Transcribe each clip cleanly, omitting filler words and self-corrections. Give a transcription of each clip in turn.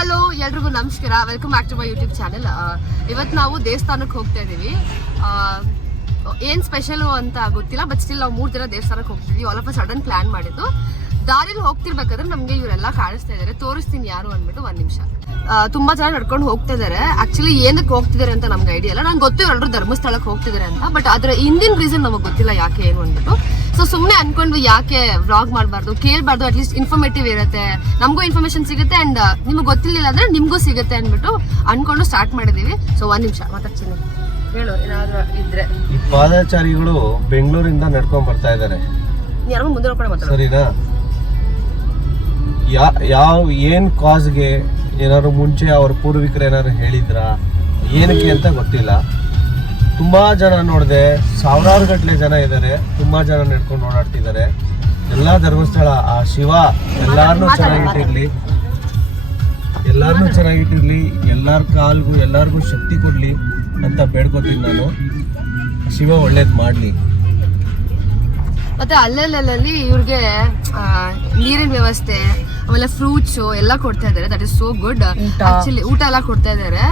Hello, ಎಲ್ರಿಗೂ ನಮಸ್ಕಾರ. Welcome back to my YouTube channel. ಇವತ್ತು ನಾವು ದೇವಸ್ಥಾನಕ್ಕೆ ಹೋಗ್ತಾ ಇದ್ದೀವಿ. ಏನು ಸ್ಪೆಷಲು ಅಂತ ಗೊತ್ತಿಲ್ಲ, ಬಟ್ ಸ್ಟಿಲ್ ನಾವು 3 ಜನ ದೇವಸ್ಥಾನಕ್ಕೆ ಹೋಗ್ತಿದ್ವಿ. All of a sudden plan ಮಾಡಿದ್ದು. ದಾರಿಲಿ ಹೋಗ್ತಿರ್ಬೇಕಾದ್ರೆ ನಮಗೆ ಇವರೆಲ್ಲ ಕಾಣಿಸ್ತಾ ಇದ್ದಾರೆ. ತೋರಿಸ್ತೀನಿ ಯಾರು ಅಂದ್ಬಿಟ್ಟು. 1 ನಿಮಿಷ. ತುಂಬಾ ಜನ ನಡ್ಕೊಂಡು ಹೋಗ್ತಾ ಇದ್ದಾರೆ. ಆಕ್ಚುಲಿ ಏನಕ್ಕೆ ಹೋಗ್ತಿದ್ದಾರೆ ಅಂತ ನಮ್ಗೆ ಐಡಿಯಾ ಇಲ್ಲ. ನಂಗೆ ಗೊತ್ತು ಎಲ್ಲರೂ ಧರ್ಮಸ್ಥಳಕ್ಕೆ ಹೋಗ್ತಿದ್ದಾರೆ ಅಂತ, ಬಟ್ ಅದರ ಹಿಂದಿನ ರೀಸನ್ ನಮಗೆ ಗೊತ್ತಿಲ್ಲ ಯಾಕೆ ಏನು ಅಂದ್ಬಿಟ್ಟು. ಸೊ ಸುಮ್ಮನೆ ಅನ್ಕೊಂಡ್ವಿ ಯಾಕೆ ವ್ಲಾಗ್ ಮಾಡಬಾರ್ದು, ಕೇಳಬಾರ್ದು, ಅಟ್ಲೀಸ್ಟ್ ಇನ್ಫಾರ್ಮೇಟಿವ್ ಇರುತ್ತೆ, ನಮಗೂ ಇನ್ಫಾರ್ಮೇಶನ್ ಸಿಗುತ್ತೆ ಅಂಡ್ ನಿಮ್ಗೆ ಗೊತ್ತಿಲ್ಲ ಅಂದ್ರೆ ನಿಮ್ಗೂ ಸಿಗುತ್ತೆ ಅಂದ್ಬಿಟ್ಟು ಅನ್ಕೊಂಡು ಸ್ಟಾರ್ಟ್ ಮಾಡಿದೀವಿ. ಸೊ 1 ನಿಮಿಷ ಮಾತಾಡ್ತೀನಿ, ಹೇಳು ಏನಾದ್ರು ಇದ್ರೆ. ಈ ಪಾದಚಾರಿಗಳು ಬೆಂಗಳೂರಿಂದ ನಡ್ಕೊಂಡ್ ಬರ್ತಾ ಇದ್ದಾರೆ, ಯಾರು ಮುಂದೆ ನೋಡ್ಕೊಂಡು ಮಾತಾಡೋದು ಸರಿನಾ? ಯಾವ ಏನ್ ಕಾಸ್ಗೆ ಏನಾದ್ರು ಮುಂಚೆ ಅವ್ರ ಪೂರ್ವಿಕರು ಏನಾದ್ರು ಹೇಳಿದ್ರ ಏನಕ್ಕೆ ಅಂತ ಗೊತ್ತಿಲ್ಲ. ತುಂಬಾ ಜನ ನೋಡಿದೆ, ಸಾವಿರಾರು ಗಟ್ಟಲೆ ಜನ ಇದ್ದಾರೆ, ತುಂಬಾ ಜನ ನಡ್ಕೊಂಡು ಓಡಾಡ್ತಿದ್ದಾರೆ. ಎಲ್ಲಾ ಧರ್ಮಸ್ಥಳ ಆ ಶಿವ ಎಲ್ಲಾರನ್ನೂ ಚೆನ್ನಾಗಿಟ್ಟಿರ್ಲಿ, ಎಲ್ಲಾರ ಕಾಲ್ಗೂ ಎಲ್ಲಾರ್ಗೂ ಶಕ್ತಿ ಕೊಡ್ಲಿ ಅಂತ ಬೇಡ್ಕೋತೀನಿ ನಾನು. ಶಿವ ಒಳ್ಳೇದ್ ಮಾಡ್ಲಿ. ಮತ್ತೆ ಅಲ್ಲಲ್ಲಿ ಇವ್ರಿಗೆ ನೀರಿನ ವ್ಯವಸ್ಥೆ, ಆಮೇಲೆ ಫ್ರೂಟ್ಸ್ ಎಲ್ಲ ಕೊಡ್ತಾ ಇದ್ದಾರೆ. That is so good. Actually ಊಟ ಎಲ್ಲ ಕೊಡ್ತಾ ಇದ್ದಾರೆ.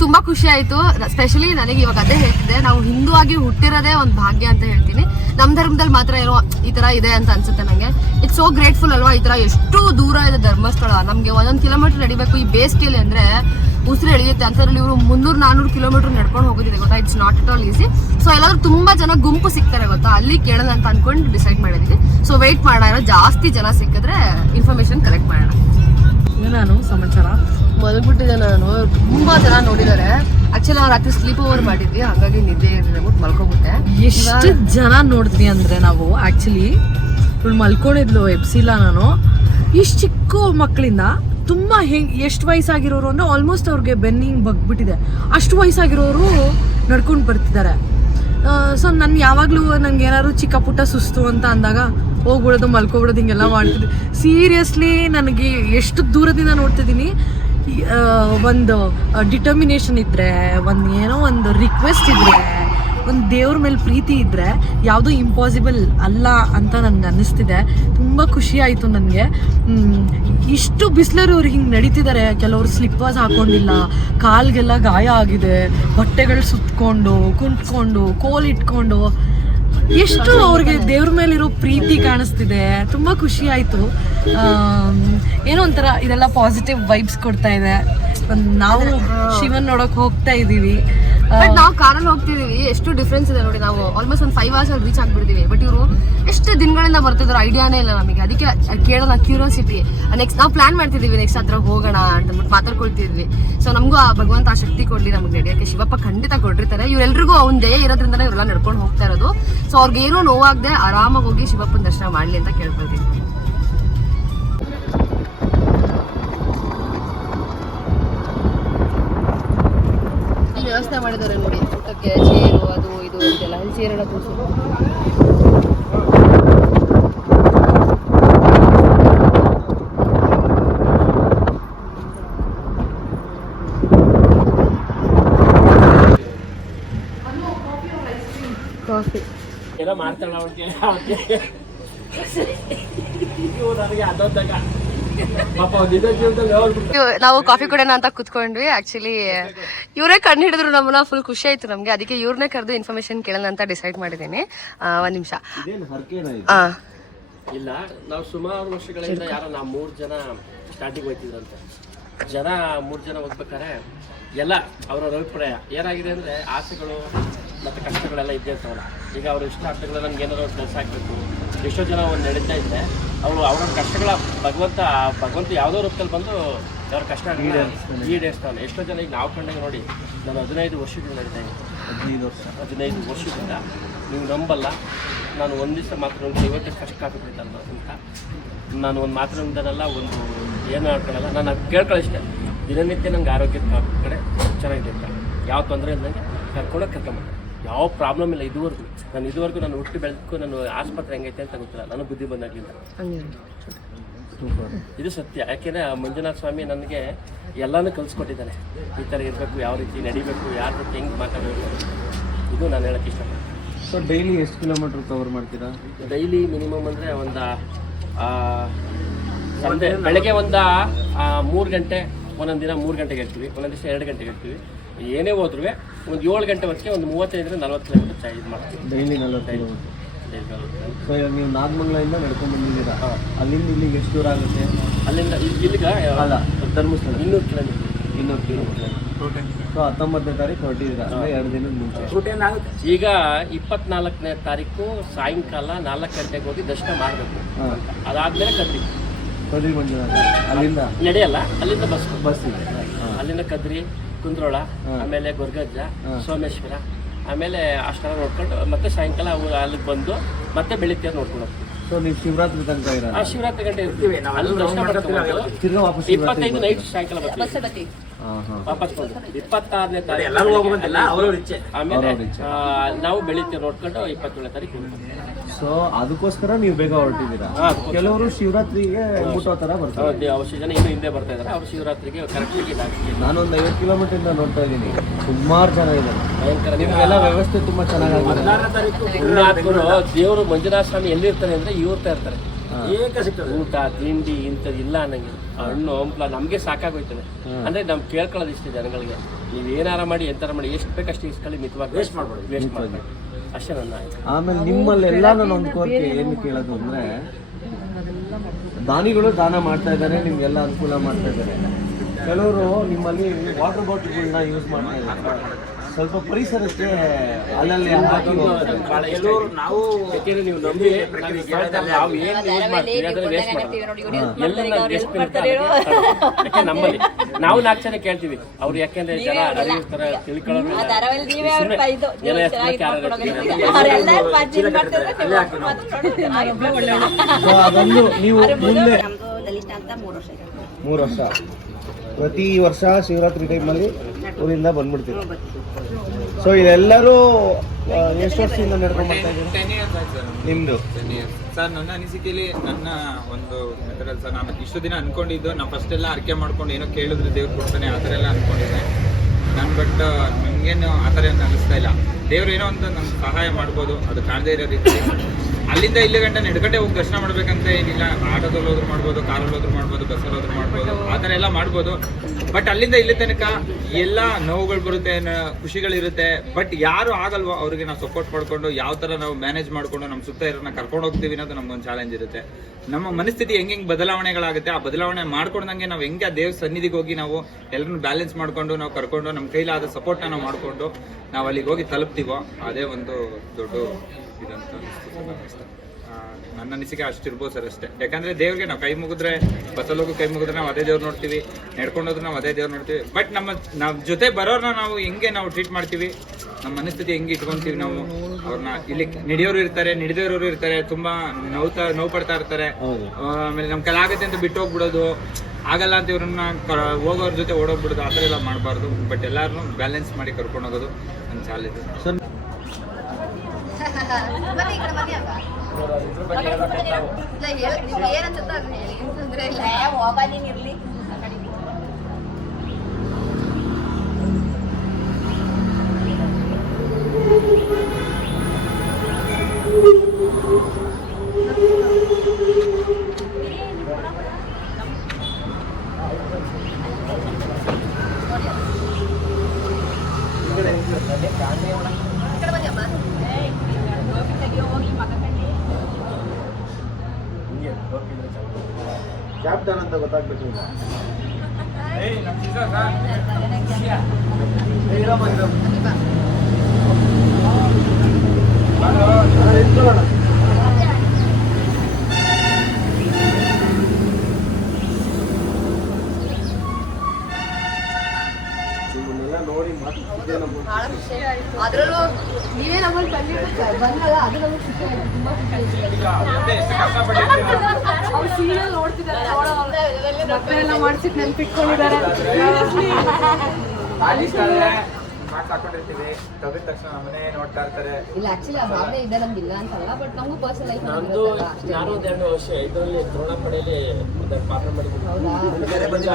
ತುಂಬಾ ಖುಷಿ ಆಯ್ತು. ಸ್ಪೆಷಲಿ ನನಗೆ ಇವಾಗ ಅದೇ ಹೇಳ್ತಿದ್ದೆ, ನಾವು ಹಿಂದೂ ಆಗಿ ಹುಟ್ಟಿರೋದೇ ಒಂದು ಭಾಗ್ಯ ಅಂತ ಹೇಳ್ತೀನಿ. ನಮ್ಮ ಧರ್ಮದಲ್ಲಿ ಮಾತ್ರ ಏನೋ ಈ ತರ ಇದೆ ಅಂತ ಅನ್ಸುತ್ತೆ ನಂಗೆ. ಇಟ್ಸ್ ಸೋ ಗ್ರೇಟ್ಫುಲ್ ಅಲ್ವಾ? ಈ ತರ ಎಷ್ಟು ದೂರ ಇದೆ ಧರ್ಮಸ್ಥಳ. ನಮ್ಗೆ 1 ಕಿಲೋಮೀಟರ್ ನಡಿಬೇಕು. ಈ ಬೇಸಿಗೆಯಲ್ಲಿ ಅಂದ್ರೆ ಉಸಿರು ಎಳೆಯುತ್ತೆ. ಅಂತದ್ರಲ್ಲಿ ಇವರು 300-400 ಕಿಲೋಮೀಟರ್ ನಡ್ಕೊಂಡು ಹೋಗೋದಿದೆ ಗೊತ್ತಾ. It's not at all easy. So ಎಲ್ಲಾದ್ರೂ ತುಂಬಾ ಜನ ಗುಂಪು ಸಿಗ್ತಾರೆ ಗೊತ್ತಾ, ಅಲ್ಲಿ ಕೇಳೋಣ ಅಂತ ಅನ್ಕೊಂಡು ಡಿಸೈಡ್ ಮಾಡಿದೀವಿ. ಸೊ ವೆಯ್ಟ್ ಮಾಡೋಣ, ಜಾಸ್ತಿ ಜನ ಸಿಕ್ಕಿದ್ರೆ ಇನ್ಫಾರ್ಮೇಶನ್ ಕಲೆಕ್ಟ್ ಮಾಡೋಣ. ನಾನು ಸಮಾಚಾರ ಮಲಗ್ಬಿಟ್ಟಿದ್ದೆ. ನಾನು ತುಂಬಾ ಜನ ನೋಡಿದ್ದಾರೆ. ಆಕ್ಚುಲಿ ನಾವು ರಾತ್ರಿ ಸ್ಲೀಪ್ ಓವರ್ ಮಾಡಿದ್ವಿ, ಹಾಗಾಗಿ ನಿದ್ದೆ ಇರ್ಬಿಟ್ಟು ಮಲ್ಕೊಬಿಟ್ಟೆ. ಎಷ್ಟು ಜನ ನೋಡಿದ್ವಿ ಅಂದ್ರೆ, ನಾವು ಆಕ್ಚುಲಿ ಮಲ್ಕೊಂಡಿದ್ಲು ಎಪ್ಸಿಲ್ಲ ನಾನು. ಇಷ್ಟು ಚಿಕ್ಕ ಮಕ್ಕಳಿಂದ ತುಂಬಾ ಎಷ್ಟು ವಯಸ್ಸಾಗಿರೋರು ಅಂದ್ರೆ ಆಲ್ಮೋಸ್ಟ್ ಅವ್ರಿಗೆ ಬೆನ್ನಿಂಗ್ ಬಗ್ಬಿಟ್ಟಿದೆ. ಅಷ್ಟು ವಯಸ್ಸಾಗಿರೋರು ನಡ್ಕೊಂಡು ಬರ್ತಿದ್ದಾರೆ. ಸೊ ನಾನು ಯಾವಾಗಲೂ ನಂಗೆ ಏನಾದ್ರು ಚಿಕ್ಕ ಪುಟ್ಟ ಸುಸ್ತು ಅಂತ ಅಂದಾಗ ಹೋಗ್ಬಿಡೋದು, ಮಲ್ಕೊಬಿಡೋದು, ಹಿಂಗೆಲ್ಲ ಮಾಡ್ತಿದ್ದೆ. ಸೀರಿಯಸ್ಲಿ ನನಗೆ ಎಷ್ಟು ದೂರದಿಂದ ನೋಡ್ತಿದ್ದೀನಿ. ಒಂದು ಡಿಟರ್ಮಿನೇಷನ್ ಇದ್ದರೆ, ಒಂದು ರಿಕ್ವೆಸ್ಟ್ ಇದ್ದರೆ, ಒಂದು ದೇವ್ರ ಮೇಲೆ ಪ್ರೀತಿ ಇದ್ದರೆ ಯಾವುದೂ ಇಂಪಾಸಿಬಲ್ ಅಲ್ಲ ಅಂತ ನನಗೆ ಅನ್ನಿಸ್ತಿದೆ. ತುಂಬ ಖುಷಿ ಆಯಿತು ನನಗೆ. ಇಷ್ಟು ಬಿಸಿಲರು ಅವ್ರು ಹಿಂಗೆ ನಡೀತಿದ್ದಾರೆ. ಕೆಲವರು ಸ್ಲಿಪ್ಪರ್ಸ್ ಹಾಕ್ಕೊಂಡಿಲ್ಲ, ಕಾಲ್ಗೆಲ್ಲ ಗಾಯ ಆಗಿದೆ, ಬಟ್ಟೆಗಳು ಸುತ್ಕೊಂಡು ಕುಂತ್ಕೊಂಡು ಕೋಲಿಟ್ಕೊಂಡು ಎಷ್ಟು ಅವ್ರಿಗೆ ದೇವ್ರ ಮೇಲಿರೋ ಪ್ರೀತಿ ಕಾಣಿಸ್ತಿದೆ. ತುಂಬ ಖುಷಿ ಆಯಿತು. ಏನೋ ಒಂಥರ ಇದೆಲ್ಲ ಪಾಸಿಟಿವ್ ವೈಬ್ಸ್ ಕೊಡ್ತಾ ಇದೆ. ನಾವು ಶಿವನ್ ನೋಡೋಕೆ ಹೋಗ್ತಾ ಇದ್ದೀವಿ. ಬಟ್ ನಾವು ಕಾರಲ್ಲಿ ಹೋಗ್ತಿದೀವಿ. ಎಷ್ಟು ಡಿಫ್ರೆನ್ಸ್ ಇದೆ ನೋಡಿ. ನಾವು ಆಲ್ಮೋಸ್ಟ್ ಒಂದು 5 hours ರೀಚ್ ಆಗ್ಬಿಡ್ತೀವಿ. ಬಟ್ ಇವರು ಎಷ್ಟು ದಿನಗಳಿಂದ ಬರ್ತಿದ್ರು ಐಡಿಯಾನೇ ಇಲ್ಲ ನಮಗೆ. ಅದಕ್ಕೆ ಕೇಳೋಣ, ಕ್ಯೂರಿಯಾಸಿಟಿ. ನೆಕ್ಸ್ಟ್ ನಾವು ಪ್ಲಾನ್ ಮಾಡ್ತಿದ್ದೀವಿ, ನೆಕ್ಸ್ಟ್ ಹತ್ರ ಹೋಗೋಣ ಅಂತಂದ್ಬಿಟ್ಟು ಮಾತಾಡ್ಕೊಳ್ತಿದ್ವಿ. ಸೊ ನಮಗೂ ಆ ಭಗವಂತ ಆ ಶಕ್ತಿ ಕೊಡ್ಲಿ ನಮ್ಗೆ ನಡೆಯೋಕ್ಕೆ. ಶಿವಪ್ಪ ಖಂಡಿತ ಕೊಟ್ಟಿರ್ತಾರೆ. ಇವರೆಲ್ರಿಗೂ ಅವ್ನ ಜಯ ಇರೋದ್ರಿಂದನೇ ಇವರೆಲ್ಲ ನಡ್ಕೊಂಡು ಹೋಗ್ತಾ ಇರೋದು. ಸೊ ಅವ್ರಿಗೇನೂ ನೋವಾಗದೆ ಆರಾಮಾಗಿ ಹೋಗಿ ಶಿವಪ್ಪನ ದರ್ಶನ ಮಾಡಲಿ ಅಂತ ಕೇಳ್ಕೊಳ್ತೀವಿ. ವ್ಯವಸ್ಥೆ ಮಾಡಿದ್ದಾರೆ ನೋಡಿ, ಊಟಕ್ಕೆ ಚೇರು ಅದು ಇದು ಇದೆಲ್ಲ. ಅಲ್ಲಿ ಚೇರೆಲ್ಲ ತೋರಿಸು. ಕಾಫಿ ನಾವು ಕಾಫಿ ಕುಡಿಯೋಣ ಅಂತ ಕುತ್ಕೊಂಡ್ವಿ. ಆಕ್ಚುಲಿ ಇವರೇ ಕಣ್ಣು ಹಿಡಿದ್ರು ನಮ್ಮನ್ನ. ಫುಲ್ ಖುಷಿ ಆಯ್ತು ನಮ್ಗೆ. ಅದಕ್ಕೆ ಇವ್ರನ್ನೇ ಕರೆದು ಇನ್ಫಾರ್ಮೇಶನ್ ಕೇಳೋಣ ಅಂತ ಡಿಸೈಡ್ ಮಾಡಿದ್ದೀನಿ. 1 ನಿಮಿಷ. ಇಲ್ಲ, ನಾವು ಸುಮಾರು ವರ್ಷಗಳಿಂದ ಯಾರೋ ನಾವು 3 ಜನ ಸ್ಟಾರ್ಟಿಂಗ್ ಹೋಗ್ತಿದ್ರಂತೆ. ಜನ 3 ಜನ ಹೋಗ್ಬೇಕಾರೆ ಎಲ್ಲ ಅವರ ಅಭಿಪ್ರಾಯ ಏನಾಗಿದೆ ಅಂದರೆ, ಆಸೆಗಳು ಮತ್ತು ಕಷ್ಟಗಳೆಲ್ಲ ಇದ್ದೇ ಇರ್ತಾವಲ್ಲ. ಈಗ ಅವ್ರ ಇಷ್ಟಾರ್ಥಗಳು ನಮ್ಗೆ ಏನಾದ್ರು ಕೆಲಸ ಆಗಬೇಕು. ಎಷ್ಟೋ ಜನ ಒಂದು ನಡೀತಾ ಇದ್ದರೆ ಅವ್ರ ಕಷ್ಟಗಳ ಭಗವಂತ ಯಾವುದೋ ರೂಪದಲ್ಲಿ ಬಂದು ಅವ್ರ ಕಷ್ಟ ಈಡೇರಿಸ್ತಾನೆ. ಎಷ್ಟೋ ಜನ ಈಗ ನಾವು ಕಂಡಾಗ ನೋಡಿ, ನಾನು 15 ವರ್ಷದಿಂದ ನಡೀತಾ ಇದ್ದೀನಿ. 15 ವರ್ಷದಿಂದ ನೀವು ನಂಬಲ್ಲ. ನಾನು ಒಂದು ದಿವಸ ಮಾತ್ರ ಇವತ್ತು ಕಷ್ಟ ಕಾಫಿ ಕುಡಿತಲ್ಲ ಅಂತ ನಾನು ಒಂದು ಮಾತ್ರದಿಂದನಲ್ಲ, ಒಂದು ಏನು ಮಾಡ್ಕೊಳ್ಳಲ್ಲ. ನಾನು ಅದು ಕೇಳ್ಕೊಳ್ಳಿಷ್ಟೇ. ದಿನನಿತ್ಯ ನಂಗೆ ಆರೋಗ್ಯದ ಕಡೆ ಚೆನ್ನಾಗಿದೆ ಅಂತ, ಯಾವ ತೊಂದರೆ ಇದ್ದಂಗೆ ಕರ್ಕೊಂಬ. ಯಾವ ಪ್ರಾಬ್ಲಮ್ ಇಲ್ಲ ಇದುವರೆಗೂ ನಾನು ಹುಟ್ಟಿ ಬೆಳೆದಕ್ಕೂ ನಾನು ಆಸ್ಪತ್ರೆ ಹೆಂಗೈತೆ ಅಂತ ಗೊತ್ತಿಲ್ಲ. ನಾನು ಬುದ್ಧಿ ಬಂದಾಗಲಿಲ್ಲ. ಇದು ಸತ್ಯ. ಯಾಕೆಂದರೆ ಮಂಜುನಾಥ ಸ್ವಾಮಿ ನನಗೆ ಎಲ್ಲನೂ ಕಲಿಸ್ಕೊಟ್ಟಿದ್ದಾನೆ. ಈ ಥರ ಇರಬೇಕು, ಯಾವ ರೀತಿ ನಡಿಬೇಕು, ಯಾರ ರೀತಿ ಹೆಂಗೆ ಮಾತಾಡಬೇಕು, ಇದು ನಾನು ಹೇಳೋಕ್ಕೆ ಇಷ್ಟಪಡ್ತೀನಿ. ಸೊ ಡೈಲಿ ಎಷ್ಟು ಕಿಲೋಮೀಟ್ರ್ ಕವರ್ ಮಾಡ್ತೀರಾ? ಡೈಲಿ ಮಿನಿಮಮ್ ಅಂದರೆ ಒಂದು ಸಂಜೆ ಬೆಳಗ್ಗೆ ಒಂದು 3 ಗಂಟೆ ಒಂದೊಂದು ದಿನ 3 ಗಂಟೆಗೆ ಹೇಳ್ತೀವಿ, ಒಂದೊಂದು ದಿವಸ 2 ಗಂಟೆಗೆ ಹೇಳ್ತೀವಿ. ಏನೇ ಹೋದ್ರೂ ಒಂದು 7 ಗಂಟೆ ಹೊತ್ತಿಗೆ ಒಂದು 35-40 ಕಿಲೋಮೀಟರ್ ಚಾಯ್ ಇದು ಮಾಡ್ತೀವಿ ಡೈಲಿ 45. ಸೊ ಇವಾಗ ನೀವು ನಾಗಮಂಗಲದಿಂದ ನಡ್ಕೊಂಡು ಬಂದಿದ್ದೀರಾ, ಅಲ್ಲಿಂದ ಇಲ್ಲಿಗೆ ಎಷ್ಟು ದೂರ ಆಗುತ್ತೆ? ಅಲ್ಲಿಂದ ಇಲ್ಲಿಗೆ ಅಲ್ಲ, ಧರ್ಮಸ್ಥಳ 200 ಕಿಲೋಮೀಟರ್. 200 ಕಿಲೋಮೀಟರ್. ಸೊ 19ನೇ ತಾರೀಕು ಹೊರಟಿದ್ದೀರಾ, ಅಂದರೆ 2 ದಿನದ ಮುಂಚೆ. ಈಗ 24ನೇ ತಾರೀಕು ಸಾಯಂಕಾಲ 4 ಗಂಟೆಗೆ ಹೋಗಿ ದರ್ಶನ ಮಾಡಬೇಕು. ಅದಾದ್ಮೇಲೆ ಕದ್ರಿ ಮಂಜುನಾಥ ಅಲ್ಲಿಂದ ನಡೆಯಲ್ಲ, ಅಲ್ಲಿಂದ ಬಸ್ ಇದೆ. ಅಲ್ಲಿಂದ ಕದ್ರಿ, ಕುಂದ್ರೋಳ, ಆಮೇಲೆ ಗೊರ್ಗಜ್ಜ, ಸೋಮೇಶ್ವರ, ಆಮೇಲೆ ಅಷ್ಟೆಲ್ಲ ನೋಡ್ಕೊಂಡು ಮತ್ತೆ ಸಾಯಂಕಾಲ ಅಲ್ಲಿಗೆ ಬಂದು ಮತ್ತೆ ಬೆಳಿಗ್ಗೆ ನೋಡ್ಕೊಂಡು ಹೋಗ್ತೀವಿ. ಸೊ ನೀವು ಶಿವರಾತ್ರಿ ತನಕ ಇರೋದು? ಶಿವರಾತ್ರಿ ಗಂಟೆ ಇರ್ತೀವಿ. ಅಲ್ಲಿ ದರ್ಶನ ಮಾಡ್ಕೊಂಡು ತಿರ್ಗಾ ವಾಪಸ್ 25 ನೈಟ್ ಸಾಯಂಕಾಲ ಬರ್ತೀವಿ, ವಾಪಸ್ ಬಂದು 26ನೇ ತಾರೀಕು ಆಮೇಲೆ ನಾವು ಬೆಳಿಗ್ಗೆ ನೋಡ್ಕೊಂಡು 27ನೇ ತಾರೀಕು. ಸೊ ಅದಕ್ಕೋಸ್ಕರ ನೀವು ಬೇಗ ಹೊರಟಿದ್ದೀರಾ. ಕೆಲವರು ಶಿವರಾತ್ರಿಗೆ ಮುಟ್ಟೋ ಥರ ಬರ್ತಾರೆ, ಅವಶ್ಯ ಜನ ಇನ್ನೂ ಹಿಂದೆ ಬರ್ತಾ ಇದ್ದಾರೆ. ಅವ್ರು ಶಿವರಾತ್ರಿಗೆ ಕರೆಕ್ಟಾಗಿ ನಾನೊಂದು 50 ಕಿಲೋಮೀಟರ್ ಇಂದ ನೋಡ್ತಾ ಇದ್ದೀನಿ, ಸುಮಾರು ಜನ ಇದ್ದಾರೆ. ಭಯಂಕರ ನಿಮಗೆಲ್ಲ ವ್ಯವಸ್ಥೆ ತುಂಬಾ ಚೆನ್ನಾಗಿದೆ. ದೇವರು ಮಂಜುನಾಥ ಸ್ವಾಮಿ ಎಲ್ಲಿರ್ತಾರೆ ಅಂದ್ರೆ ಇವ್ರ್ತಾ ಇರ್ತಾರೆ. ಊಟ ತಿಂಡಿ ಇಂಥದ್ದು ಇಲ್ಲ ಅನ್ನಂಗಿಲ್ಲ. ಹಣ್ಣು ಹಂಪ್ಲ ನಮ್ಗೆ ಸಾಕಾಗೋಯ್ತದೆ. ಅಂದ್ರೆ ನಮ್ ಕೇಳ್ಕೊಳ್ಳೋದು ಇಷ್ಟ ಜನಗಳಿಗೆ, ನೀವ್ ಏನಾರ ಮಾಡಿ ಎಂತಾರ ಮಾಡಿ ಎಷ್ಟು ಬೇಕಷ್ಟು ಇಸ್ಕೊಳ್ಳಿ, ಮಿತವಾಗಿ ವೇಸ್ಟ್ ಮಾಡ್ಬೋದು ಅಷ್ಟೇ ನನ್ನ. ಆಮೇಲೆ ನಿಮ್ಮಲ್ಲಿ ಎಲ್ಲ ಒಂದು ಕೋರಿಕೆ ಏನು ಕೇಳೋದು ಅಂದ್ರೆ, ದಾನಿಗಳು ದಾನ ಮಾಡ್ತಾ ಇದ್ದಾರೆ, ನಿಮ್ಗೆಲ್ಲ ಅನುಕೂಲ ಮಾಡ್ತಾ ಇದ್ದಾರೆ. ಕೆಲವರು ನಿಮ್ಮಲ್ಲಿ ವಾಟರ್ ಬಾಟಲ್ಗಳನ್ನ ಯೂಸ್ ಮಾಡ್ತಾ ಇದ್ದಾರೆ, ಸ್ವಲ್ಪ ಪರಿಸರಕ್ಕೆ ಅಲ್ಲಲ್ಲಿ ಹಾಕಿ ಕೆಲವರು ನಾವು ನೀವು ನಂಬಿ ನಾವು ಏನು ಯೂಸ್ ಮಾಡ್ತೀವಿ ಅದನ್ನ ವೇಸ್ಟ್ ಮಾಡ್ತೀವಿ. ನಮ್ಮಲ್ಲಿ ನಾವು 4 ಜನ ಕೇಳ್ತೀವಿ, ಅವ್ರು ಯಾಕೆಂದ್ರೆ ಜನ ಅರಿವಿರ್ತಾರೆ, ತಿಳ್ಕೊಳ್ಳೋರು ಅದೊಂದು. ನೀವು ಮುಂದೆ 3 ವರ್ಷ ಪ್ರತಿ ವರ್ಷ ಶಿವರಾತ್ರಿ ಟೈಮಲ್ಲಿ ಊರಿಂದ ಬಂದ್ಬಿಡ್ತೀವಿ. ಸೊ ಇದೆಲ್ಲರೂ ಎಷ್ಟು ವರ್ಷದಿಂದ ನಡ್ಕೊಂಡು ಬರ್ತಾ ಇದ್ದೀವಿ? 10 years ಆಯ್ತು ಸರ್. ನಿಮ್ಮದು 10 years ಸರ್. ನನ್ನ ಅನಿಸಿಕೆಯಲ್ಲಿ ನನ್ನ ಒಂದು ಮೆಥಡಲ್ಲಿ ಸರ್, ನಾನು ಇಷ್ಟು ದಿನ ಅನ್ಕೊಂಡಿದ್ದು, ನಾವು ಫಸ್ಟ್ ಎಲ್ಲ ಅರ್ಕೆ ಮಾಡ್ಕೊಂಡು ಏನೋ ಕೇಳಿದ್ರೆ ದೇವ್ರು ಕೊಡ್ತಾನೆ ಆ ಥರ ಎಲ್ಲ ಅನ್ಕೊಂಡಿದ್ದೆ ನಾನು. ಬಟ್ ನನಗೇನು ಆ ಥರ ಏನು ಅನ್ನಿಸ್ತಾ ಇಲ್ಲ. ದೇವ್ರು ಏನೋ ಅಂತ ನಮ್ಗೆ ಸಹಾಯ ಮಾಡ್ಬೋದು, ಅದು ಕಾಣದೇ ಇರೋ ರೀತಿ. ಅಲ್ಲಿಂದ ಇಲ್ಲಿ ಗಂಟೆ ನಡ್ಗಂಟೆ ಹೋಗಿ ದರ್ಶನ ಮಾಡ್ಬೇಕಂತ ಏನಿಲ್ಲ. ಆಟೋದಲ್ಲಿ ಹೋದ್ರು ಮಾಡ್ಬೋದು, ಕಾರಲ್ಲಿ ಹೋದ್ರು ಮಾಡ್ಬೋದು, ಬಸ್ಸಲ್ಲಿ ಹೋದ್ರು ಮಾಡ್ಬೋದು, ಆ ಥರ ಎಲ್ಲ ಮಾಡ್ಬೋದು. ಬಟ್ ಅಲ್ಲಿಂದ ಇಲ್ಲಿ ತನಕ ಎಲ್ಲ ನೋವುಗಳು ಬರುತ್ತೆ, ಖುಷಿಗಳಿರುತ್ತೆ. ಬಟ್ ಯಾರು ಆಗಲ್ವೋ ಅವ್ರಿಗೆ ನಾವು ಸಪೋರ್ಟ್ ಮಾಡ್ಕೊಂಡು ಯಾವ ಥರ ನಾವು ಮ್ಯಾನೇಜ್ ಮಾಡ್ಕೊಂಡು ನಮ್ಮ ಸುತ್ತ ಇರೋನ್ನ ಕರ್ಕೊಂಡು ಹೋಗ್ತೀವಿ ಅನ್ನೋದು ನಮ್ಗೊಂದು ಚಾಲೆಂಜ್ ಇರುತ್ತೆ. ನಮ್ಮ ಮನಸ್ಥಿತಿ ಹೆಂಗೆ ಬದಲಾವಣೆಗಳಾಗುತ್ತೆ, ಆ ಬದಲಾವಣೆ ಮಾಡ್ಕೊಂಡಂಗೆ ನಾವು ಹೆಂಗೆ ಆ ದೇವ್ರ ಸನ್ನಿಧಿಗೆ ಹೋಗಿ ನಾವು ಎಲ್ಲರನ್ನು ಬ್ಯಾಲೆನ್ಸ್ ಮಾಡ್ಕೊಂಡು ನಾವು ಕರ್ಕೊಂಡು ನಮ್ಮ ಕೈಲಾದ ಸಪೋರ್ಟ್ನ ನಾವು ಮಾಡಿಕೊಂಡು ನಾವು ಅಲ್ಲಿಗೆ ಹೋಗಿ ತಲುಪ್ತೀವೋ ಅದೇ ಒಂದು ದೊಡ್ಡ ಇದಂತ ಅನಿಸ್ತು. ನನ್ನ ಅನಿಸಿಕೆ ಅಷ್ಟಿರ್ಬೋದು ಸರ್, ಅಷ್ಟೇ. ಯಾಕಂದರೆ ದೇವ್ರಿಗೆ ನಾವು ಕೈ ಮುಗಿದ್ರೆ, ಬಸ್ಸಲ್ಲಿ ಹೋಗಿ ಕೈ ಮುಗಿದ್ರೆ ನಾವು ಅದೇ ದೇವ್ರು ನೋಡ್ತೀವಿ, ನಡ್ಕೊಂಡೋದ್ರೆ ನಾವು ಅದೇ ದೇವ್ರು ನೋಡ್ತೀವಿ. ಬಟ್ ನಮ್ಮ ಜೊತೆ ಬರೋರ್ನ ನಾವು ಹೆಂಗೆ ನಾವು ಟ್ರೀಟ್ ಮಾಡ್ತೀವಿ, ನಮ್ಮ ಮನಸ್ಥಿತಿ ಹೆಂಗೆ ಇಟ್ಕೊತೀವಿ ನಾವು ಅವ್ರನ್ನ. ಇಲ್ಲಿ ನಡೆಯೋರು ಇರ್ತಾರೆ, ನಡೆದಿರೋರು ಇರ್ತಾರೆ, ತುಂಬ ನೋವು ಪಡ್ತಾ ಇರ್ತಾರೆ. ಆಮೇಲೆ ನಮ್ಮ ಕೈಲಾಗತ್ತೆ ಅಂತ ಬಿಟ್ಟು ಹೋಗ್ಬಿಡೋದು, ಆಗಲ್ಲ ಅಂತ ಇವ್ರನ್ನ ಹೋಗೋರ ಜೊತೆ ಓಡೋಗ್ಬಿಡೋದು, ಆ ಥರ ಎಲ್ಲ ಮಾಡಬಾರ್ದು. ಬಟ್ ಎಲ್ಲರೂ ಬ್ಯಾಲೆನ್ಸ್ ಮಾಡಿ ಕರ್ಕೊಂಡು ಹೋಗೋದು ನನ್ನ ಚಾಲೆಂಜ್. ಕ್ಯಾಪ್ಟನ್ ಅಂತ ಗೊತ್ತಾಗ್ಬೇಕು. ನೋಡಿ ಅದ್ರಲ್ಲೂ ನೀವೇ ನಮ್ಮಲ್ಲಿ ಕಂಡಿಟ್ಟು ಬಂದಲ್ಲ, ಅದು ನಮಗೆ ಖುಷಿ ಆಯ್ತು, ತುಂಬಾ ಖುಷಿ ಆಯ್ತು. ಅವ್ರು ಸೀರಿಯಲ್ ನೋಡ್ತಿದ್ದಾರೆ, ಮಕ್ಕಳ ಎಲ್ಲ ಮಾಡ್ಸಿಟ್ಟು ನೆನ್ಪಿಟ್ಕೊಂಡಿದ್ದಾರೆ. ಹಾಕೊಂಡಿರ್ತೀವಿ, ತೆಗೆದ ತಕ್ಷಣ ಮನೆ ನೋಡ್ತಾ ಇರ್ತಾರೆ. ಇಲ್ಲ ಆಕ್ಚುಲಿ ಆ ಭಾವನೆ ಇದೆ ನಮ್ಗೆ, ಇಲ್ಲ ಅಂತಲ್ಲ, ಬಟ್ ನಮಗೂ ಪರ್ಸನಲ್ ಲೈಫ್ ನಾನು 2 ವರ್ಷ ಇದರಲ್ಲಿ ದ್ರೋಣಪಡೆಯಲ್ಲಿ ಪಾತ್ರ ಮಾಡಿದ್ದೀನಿ.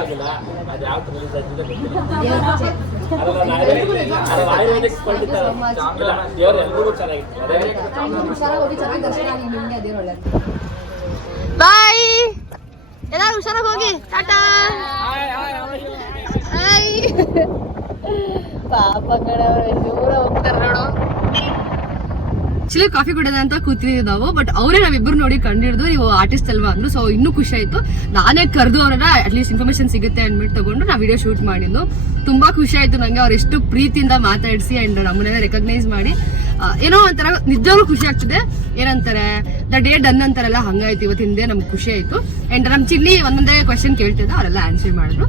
ಆಗಿಲ್ಲ, ಅದು ಯಾವ ಥರ ರಿಲೀಸ್ ಆಗ್ತಿದೆ ಗೊತ್ತಿಲ್ಲ. ಆಯುರ್ವೇದಿಕ್ ಪಂಡಿತ ದೇವರು ಎಲ್ಲರಿಗೂ ಚೆನ್ನಾಗಿತ್ತು. ಹುಷಾರಾಗಿ ಚೆನ್ನಾಗಿ ದರ್ಶನ ಆಗಿ ನಿಮಗೆ ಅದೇ ಒಳ್ಳೆಯದು. ಬಾಯ್, ಎಲ್ಲರೂ ಹುಷಾರಾಗಿ ಹೋಗಿ, ಟಾಟಾ. ಪಾಪ ಕಡೆ ದೂರ ಹೋಗ್ತಾರೆ ನೋಡು. ಆಕ್ಚುಲಿ ಕಾಫಿ ಕುಡಿಯೋದ ಅಂತ ಕೂತಿದ್ದೀವಿ ನಾವು, ಬಟ್ ಅವರೇ ನಾವಿಬ್ರು ನೋಡಿ ಕಂಡಿಡ್ದು ನೀವು ಆರ್ಟಿಸ್ಟ್ ಅಲ್ವಾ ಅಂದ್ರು. ಸೊ ಇನ್ನೂ ಖುಷಿ ಆಯ್ತು. ನಾನೇ ಕರೆದು ಅವ್ರನ್ನ ಅಟ್ಲೀಸ್ಟ್ ಇನ್ಫಾರ್ಮೇಶನ್ ಸಿಗುತ್ತೆ ಅಂದ್ಬಿಟ್ಟು ತಗೊಂಡು ನಾವು ವಿಡಿಯೋ ಶೂಟ್ ಮಾಡಿದ್ದು. ತುಂಬಾ ಖುಷಿ ಆಯ್ತು ನಂಗೆ, ಅವ್ರು ಎಷ್ಟು ಪ್ರೀತಿಯಿಂದ ಮಾತಾಡಿಸಿ ಅಂಡ್ ನಮ್ಮನ್ನೆಲ್ಲ ರೆಕಗ್ನೈಸ್ ಮಾಡಿ ಏನೋ ಒಂಥರ ನಿಜವಾಗ್ಲೂ ಖುಷಿ ಆಗ್ತಿದೆ. ಏನಂತಾರೆ ದ ಡೇ ಡನ್ ಅಂತಾರಲ್ಲ, ಹಂಗಾಯ್ತು ಇವತ್ತಿಂದೇ ನಮ್ಗೆ ಖುಷಿ ಆಯ್ತು. ಅಂಡ್ ನಮ್ ಚಿನ್ನಿ ಒಂದೊಂದೇ ಕ್ವಶನ್ ಕೇಳ್ತಿದ್ದ, ಅವರೆಲ್ಲ ಆನ್ಸರ್ ಮಾಡಿದ್ರು.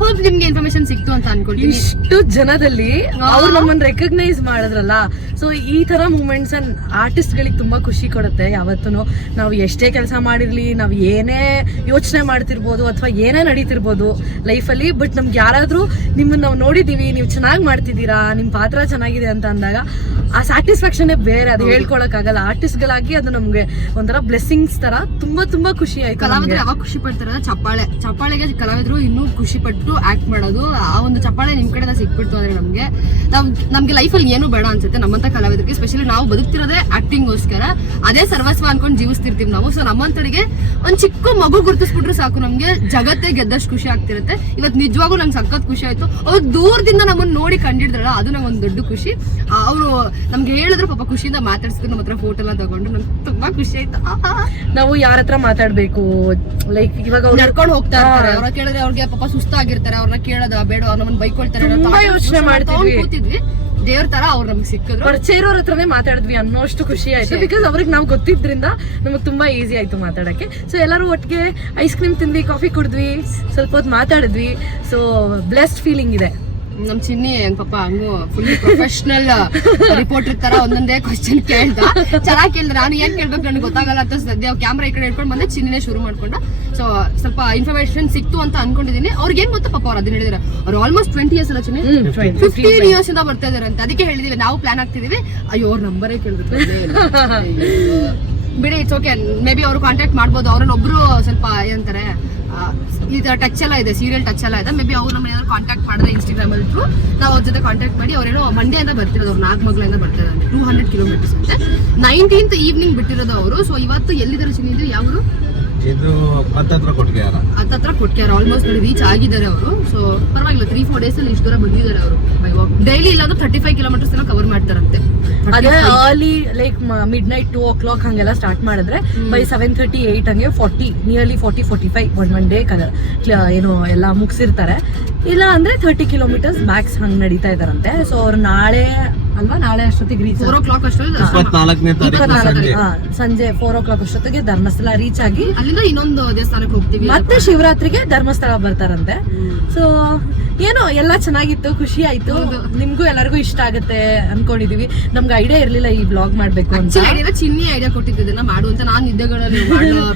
ಹೋಪ್ ನಿಮ್ಗೆ ಇನ್ಫಾರ್ಮೇಶನ್ ಸಿಕ್ತು ಅಂತ ಅನ್ಕೊಳ್ತೀನಿ. ಇಷ್ಟು ಜನದಲ್ಲಿ ಅವ್ರು ನಮ್ಮನ್ನ ರೆಕಗ್ನೈಸ್ ಮಾಡಿದ್ರಲ್ಲ, ಸೊ ಈ ತರ ಮೂಮೆಂಟ್ಸ್ ಆರ್ಟಿಸ್ಟ್ ಗಳಿಗೆ ತುಂಬಾ ಖುಷಿ ಕೊಡುತ್ತೆ. ಯಾವತ್ತೂ ನಾವು ಎಷ್ಟೇ ಕೆಲಸ ಮಾಡಿರ್ಲಿ, ನಾವು ಏನೇ ಯೋಚನೆ ಮಾಡ್ತಿರ್ಬೋದು ಅಥವಾ ಏನೇ ನಡೀತಿರ್ಬೋದು ಲೈಫಲ್ಲಿ, ಬಟ್ ನಮ್ಗೆ ಯಾರಾದ್ರೂ ನಿಮ್ಮನ್ನ ನಾವು ನೋಡಿದೀವಿ, ನೀವು ಚೆನ್ನಾಗಿ ಮಾಡ್ತಿದ್ದೀರಾ, ನಿಮ್ ಪಾತ್ರ ಚೆನ್ನಾಗಿದೆ ಅಂತ ಅಂದಾಗ ಆ ಸ್ಯಾಟಿಸ್ಫ್ಯಾಕ್ಷನ್ ಬೇರೆ, ಅದು ಹೇಳ್ಕೊಳಕ್ ಆಗಲ್ಲ. ಆರ್ಟಿಸ್ಟ್ ಗಳಾಗಿ ಅದು ನಮ್ಗೆ ಒಂಥರ ಬ್ಲೆಸ್ಸಿಂಗ್ಸ್ ತರ ತುಂಬಾ ತುಂಬಾ ಖುಷಿ ಆಯ್ತು. ಕಲಾವಿದ್ರು ಯಾವಾಗ ಖುಷಿ ಪಡ್ತಾರ, ಚಪ್ಪಾಳೆಗೆ ಕಲಾವಿದ್ರು ಇನ್ನೂ ಖುಷಿ ಪಟ್ಟು ಆಕ್ಟ್ ಮಾಡೋದು. ಆ ಒಂದು ಚಪ್ಪಾಳೆ ನಿಮ್ ಕಡೆ ಸಿಕ್ಬಿಡ್ತು ಅಂದ್ರೆ ನಮ್ಗೆ ಲೈಫಲ್ಲಿ ಏನು ಬೇಡ ಅನ್ಸುತ್ತೆ. ನಮ್ಮಂತ ಕಲಾವಿದರಿಗೆ ಸ್ಪೆಷಲಿ ನಾವು ಬದುಕ್ತಿರೋದೇ ಆಕ್ಟಿಂಗ್ ಗೋಸ್ಕರ, ಅದೇ ಸರ್ವಸ್ವ ಅನ್ಕೊಂಡು ಜೀವಿಸ್ತಿರ್ತೀವಿ ನಾವು. ಸೊ ನಮ್ಮಂತರಿಗೆ ಒಂದ್ ಚಿಕ್ಕ ಮಗು ಗುರುತಿಸ್ಬಿಟ್ರು ಸಾಕು, ನಮ್ಗೆ ಜಗತ್ತೇ ಗೆದ್ದಷ್ಟು ಖುಷಿ ಆಗ್ತಿರುತ್ತೆ. ಇವತ್ತು ನಿಜವಾಗೂ ನಂಗೆ ಸಖತ್ ಖುಷಿ ಆಯ್ತು. ಅವ್ರು ದೂರದಿಂದ ನಮ್ಮನ್ನ ನೋಡಿ ಕಂಡಿಡ್ರಲ್ಲ, ಅದು ನಂಗೆ ಒಂದು ದೊಡ್ಡ ಖುಷಿ. ಅವರು ನಮ್ಗೆ ಹೇಳಿದ್ರು ಪಾಪ, ಖುಷಿಯಿಂದ ಮಾತಾಡ್ಸಿದ್ರು, ನಮ್ಮ ಹತ್ರ ಫೋಟೋ ಎಲ್ಲ ತಗೊಂಡು ನಂಗೆ ತುಂಬಾ ಖುಷಿ ಆಯ್ತು. ನಾವು ಯಾರ ಹತ್ರ ಮಾತಾಡ್ಬೇಕು, ಲೈಕ್ ಇವಾಗ ನಡ್ಕೊಂಡು ಹೋಗ್ತಾ ಇರ್ತಾರೆ, ಅವ್ರ ಕೇಳಿದ್ರೆ ಅವ್ರಿಗೆ ಪಾಪ ಸುಸ್ತಾಗಿರ್ತಾರೆ, ಅವ್ರನ್ನ ಕೇಳೋದ ಬೇಡ, ನಮ್ಮನ್ನ ಬೈಕೊಳ್ತಾರೆ, ತುಂಬಾ ಯೋಚನೆ ಮಾಡ್ತಿದ್ವಿ. ಕೂತಿದ್ವಿ, ದೇವ್ರ ತರ ಅವ್ರು ನಮ್ಗೆ ಸಿಕ್ಕಿದ್ರು. ಪರಿಚಯ ಇರೋರ ಹತ್ರನೇ ಮಾತಾಡಿದ್ವಿ ಅನ್ನೋಷ್ಟು ಖುಷಿ ಆಯ್ತು. ಬಿಕಾಸ್ ಅವ್ರಿಗೆ ನಾವು ಗೊತ್ತಿದ್ರಿಂದ ನಮಗೆ ತುಂಬಾ ಈಸಿ ಆಯ್ತು ಮಾತಾಡಕ್ಕೆ. ಸೊ ಎಲ್ಲರೂ ಒಟ್ಟಿಗೆ ಐಸ್ ಕ್ರೀಮ್ ತಿಂದ್ವಿ, ಕಾಫಿ ಕುಡಿದ್ವಿ, ಸ್ವಲ್ಪ ಹೊತ್ತು ಮಾತಾಡಿದ್ವಿ. ಸೊ ಬ್ಲೆಸ್ಡ್ ಫೀಲಿಂಗ್ ಇದೆ. ನಮ್ ಚಿನ್ನಿ ಹೆಂಗ್ ಪಾಪ ಹಂಗು ಫುಲ್ ಪ್ರೊಫೆಷನಲ್ ರಿಪೋರ್ಟರ್ ತರ ಒಂದೊಂದೇ ಕ್ವಶನ್ ಕೇಳ್ದ. ಚೆನ್ನಾಗಿ ಕೇಳ್ದ. ನಾನು ಏನ್ ಕೇಳ್ಬೇಕು ನನಗೆ ಗೊತ್ತಾಗಲ್ಲ ಅಂತ ಸದ್ಯ ಕ್ಯಾಮ್ರಾ ಈ ಕಡೆ ಇಟ್ಕೊಂಡು ಬಂದೆ, ಚಿನ್ನಿನೇ ಶುರು ಮಾಡ್ಕೊಂಡ. ಸೊ ಸ್ವಲ್ಪ ಇನ್ಫಾರ್ಮೇಶನ್ ಸಿಕ್ತು ಅಂತ ಅನ್ಕೊಂಡಿದೀನಿ. ಅವ್ರಿಗೆ ಏನ್ ಗೊತ್ತಾ ಪಾಪ, ಅವ್ರು ಅದನ್ನ ಹೇಳಿದಾರೆ. ಅವ್ರು ಆಲ್ಮೋಸ್ಟ್ 20 years ಅಲ್ಲ ಚಿನ್ನಿ, 15 years ಇಂದ ಬರ್ತಾ ಇದಾರೆ ಅಂತ. ಅದಕ್ಕೆ ಹೇಳಿದೀವಿ ನಾವು ಪ್ಲಾನ್ ಆಗ್ತಿದೀವಿ. ಅಯ್ಯೋ ಅವ್ರ ನಂಬರೇ ಕೇಳ್ಬೇಕು ಬಿಡಿ, ಇಟ್ಸ್ ಓಕೆ. ಮೇ ಬಿ ಅವ್ರು ಕಾಂಟ್ಯಾಕ್ಟ್ ಮಾಡ್ಬೋದು. ಅವ್ರನ್ನೊಬ್ರು ಸ್ವಲ್ಪ ಏನಂತಾರೆ ಈ ತರ ಟಚ್ ಎಲ್ಲ ಇದೆ, ಸೀರಿಯಲ್ ಟಚ್ ಎಲ್ಲ ಇದೆ. ಮೇ ಬಿ ಅವ್ರು ನಮ್ಮ ಏನಾದ್ರು ಕಾಂಟ್ಯಾಕ್ಟ್ ಮಾಡಿದ್ರೆ ಇನ್ಸ್ಟಾಗ್ರಾಮ್ ಅಲ್ಲಿ ಥ್ರೂ ನಾವು ಅವ್ರ ಜೊತೆ ಕಾಂಟ್ಯಾಕ್ಟ್ ಮಾಡಿ, ಅವ್ರೇನೋ ಮಂಡ್ಯದಿಂದ ಬರ್ತಿರೋದು, ಅವ್ರು ನಾಗಮಂಗಲದಿಂದ ಬರ್ತಿರೋದು, 200 kilometers ಅಂತೆ. 19th ಈವ್ನಿಂಗ್ ಬಿಟ್ಟಿರೋದು ಅವರು. ಸೊ ಇವತ್ತು ಎಲ್ಲಿದ್ದಾರೆ ಚಿನ್ನಿ, ಯಾವ್ರು? ಇದು ಹತ್ತತ್ರ ಕೊಟ್ಕ್ಯಾರ. ಆಲ್ಮೋಸ್ಟ್ ರೀಚ್ ಆಗಿದ್ದಾರೆ ಅವರು. ಸೊ ಪರವಾಗಿಲ್ಲ, 3-4 days ಅಲ್ಲಿ ಇಷ್ಟು ದೂರ ಬಂದಿದ್ದಾರೆ ಅವರು. ಡೈಲಿ ಇಲ್ಲಾಂದ್ರೆ 35 kilometers ಕವರ್ ಮಾಡ್ತಾರಂತೆ. ಅದೇ early like mid night 2 o'clock ಹಂಗೆಲ್ಲ ಸ್ಟಾರ್ಟ್ ಮಾಡಿದ್ರೆ ಬೈ 7:30, 8 ಹಂಗೆ 40 45 ಒನ್ ಡೇ ಏನು ಎಲ್ಲ ಮುಗಿಸಿರ್ತಾರೆ. ಇಲ್ಲ ಅಂದ್ರೆ 30 kilometers ಮ್ಯಾಕ್ಸ್ ಹಂಗ್ ನಡೀತಾ ಇದಾರಂತೆ. ಸೊ ಅವ್ರು ನಾಳೆ ಅಷ್ಟೊತ್ತಿಗೆ ರೀಚ್ 4 o'clock ಅಷ್ಟೊತ್ತಿಗೆ, 24ನೇ ತಾರೀಕು ಸಂಜೆ 4 o'clock ಅಷ್ಟೊತ್ತಿಗೆ ಧರ್ಮಸ್ಥಳ ರೀಚ್ ಆಗಿ ಅಲ್ಲಿಂದ ಇನ್ನೊಂದು ದೇವಸ್ಥಾನಕ್ಕೆ ಹೋಗ್ತೀವಿ. ಮತ್ತೆ ಶಿವರಾತ್ರಿಗೆ ಧರ್ಮಸ್ಥಳ ಬರ್ತಾರಂತೆ. ಸೊ ಏನೋ ಎಲ್ಲ ಚೆನ್ನಾಗಿತ್ತು, ಖುಷಿ ಆಯ್ತು. ನಿಮ್ಗೂ ಎಲ್ಲರಿಗೂ ಇಷ್ಟ ಆಗುತ್ತೆ ಅನ್ಕೊಂಡಿದೀವಿ. ನಮ್ಗೆ ಐಡಿಯಾ ಇರ್ಲಿಲ್ಲ ಈ ಬ್ಲಾಗ್ ಮಾಡ್ಬೇಕು ಅಂತ. ಚಿನ್ನಿ ಐಡಿಯಾ ಕೊಟ್ಟಿದ್ದು ಇದನ್ನ ಮಾಡು ಅಂತ. ನಾನು ನಿದ್ದೆಗಳಲ್ಲಿ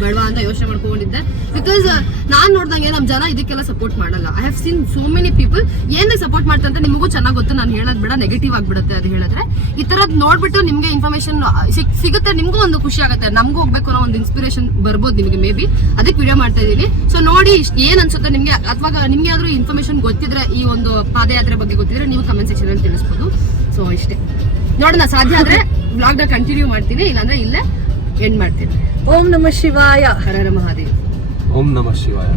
ಬೇಡವಾ ಅಂತ ಯೋಚನೆ ಮಾಡ್ಕೊಂಡಿದ್ದೆ. ಬಿಕಾಸ್ ನಾನ್ ನೋಡ್ದಂಗೆ ನಮ್ ಜನ ಇದಕ್ಕೆಲ್ಲ ಸಪೋರ್ಟ್ ಮಾಡಲ್ಲ. I have seen so many people ಏನ್ ಸಪೋರ್ಟ್ ಮಾಡ್ತಾರೆ ಅಂತ ನಿಮಗೂ ಚೆನ್ನಾಗಿ ಗೊತ್ತು. ನಾನು ಹೇಳೋದ್ ಬೇಡ, ನೆಗೆಟಿವ್ ಆಗ್ಬಿಡುತ್ತೆ ಅದು ಹೇಳಿದ್ರೆ. ಈ ತರದ್ ನೋಡ್ಬಿಟ್ಟು ನಿಮ್ಗೆ ಇನ್ಫಾರ್ಮೇಶನ್ ಸಿಗುತ್ತೆ, ನಿಮ್ಗೂ ಒಂದು ಖುಷಿ ಆಗುತ್ತೆ. ನಮ್ಗೂ ಹೋಗ್ಬೇಕು ಅನ್ನೋ ಒಂದು ಇನ್ಸ್ಪಿರೇಷನ್ ಬರ್ಬೋದು ನಿಮಗೆ ಮೇ ಬಿ. ಅದಕ್ಕೆ ವಿಡಿಯೋ ಮಾಡ್ತಾ ಇದೀನಿ. ಸೊ ನೋಡಿ ಏನ್ ಅನ್ಸುತ್ತೆ ನಿಮ್ಗೆ, ಅಥವಾ ನಿಮ್ಗೆ ಯಾವ್ದಾದ್ರು ಇನ್ಫಾರ್ಮೇಶನ್ ಗೊತ್ತಿದ್ರೆ, ಈ ಒಂದು ಪಾದಯಾತ್ರೆ ಬಗ್ಗೆ ಗೊತ್ತಿದ್ರೆ ನೀವು ಕಮೆಂಟ್ ಸೆಕ್ಷನ್ ಅಲ್ಲಿ ತಿಳಿಸ್ಬೋದು. ಸೊ ಇಷ್ಟೇ ನೋಡೋಣ, ಸಾಧ್ಯ ಆದ್ರೆ ವ್ಲಾಗ್ ನ ಕಂಟಿನ್ಯೂ ಮಾಡ್ತೀನಿ, ಇಲ್ಲಾಂದ್ರೆ ಇಲ್ಲೇ ಎಂಡ್ ಮಾಡ್ತೀನಿ. ಓಂ ನಮಃ ಶಿವಾಯ. ಹರ ಹರ ಮಹಾದೇವ್. ಓಂ ನಮಃ ಶಿವಾಯ.